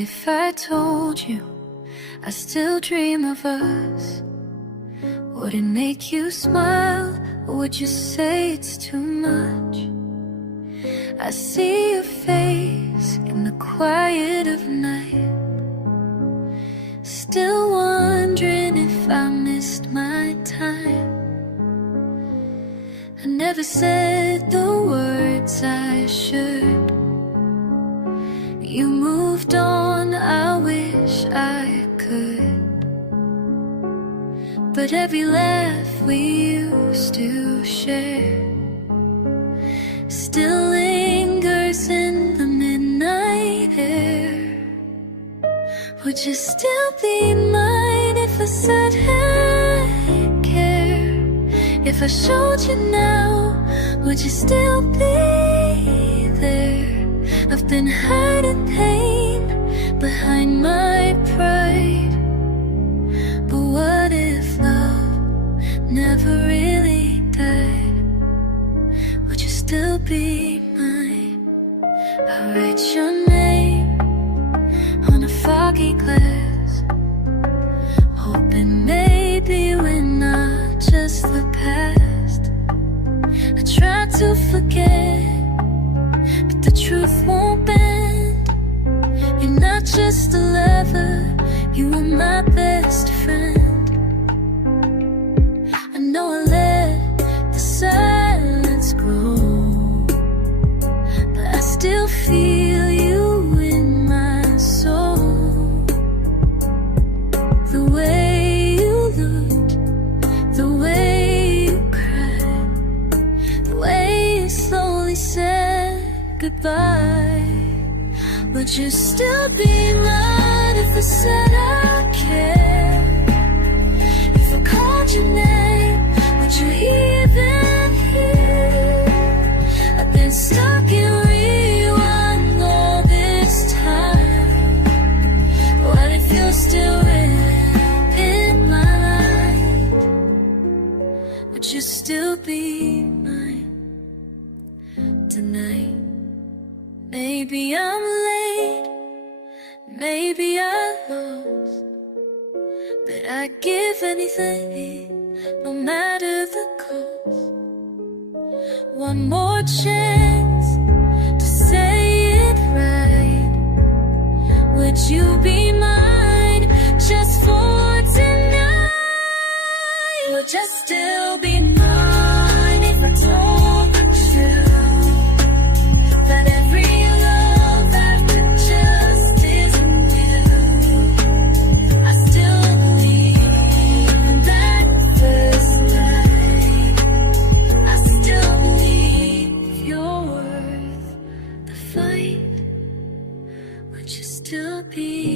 if I told you I still dream of us? Would it make you smile, or would you say it's too much? I see your face in the quiet of night, still wondering if I missed my time. I never said the words I should. You moved on, I wish I could. But every laugh we used to share still lingers in the midnight air. Would you still be mine if I said I care? If I showed you now, would you still be there? I've been hurt and pain behind my pride. But what if love never really died? Would you still be mine? I write your name on a foggy glass, hoping maybe we're not just the past. I try to forget, but the truth won't bend. You're not just a lover, you were my best friend. I know I let the silence grow, but I still feel you in my soul. The way you looked, the way you cried, the way you slowly said goodbye. Would you still be mine if I said I care? If I called your name, would you even hear? I've been stuck in rewind all this time. What if you're still in my life? Would you still be mine tonight? Maybe I'm late, maybe I lost, but I'd give anything, no matter the cost. One more chance to say it right. Would you be mine just for tonight? Would you still be mine if I told the truth? Would you still be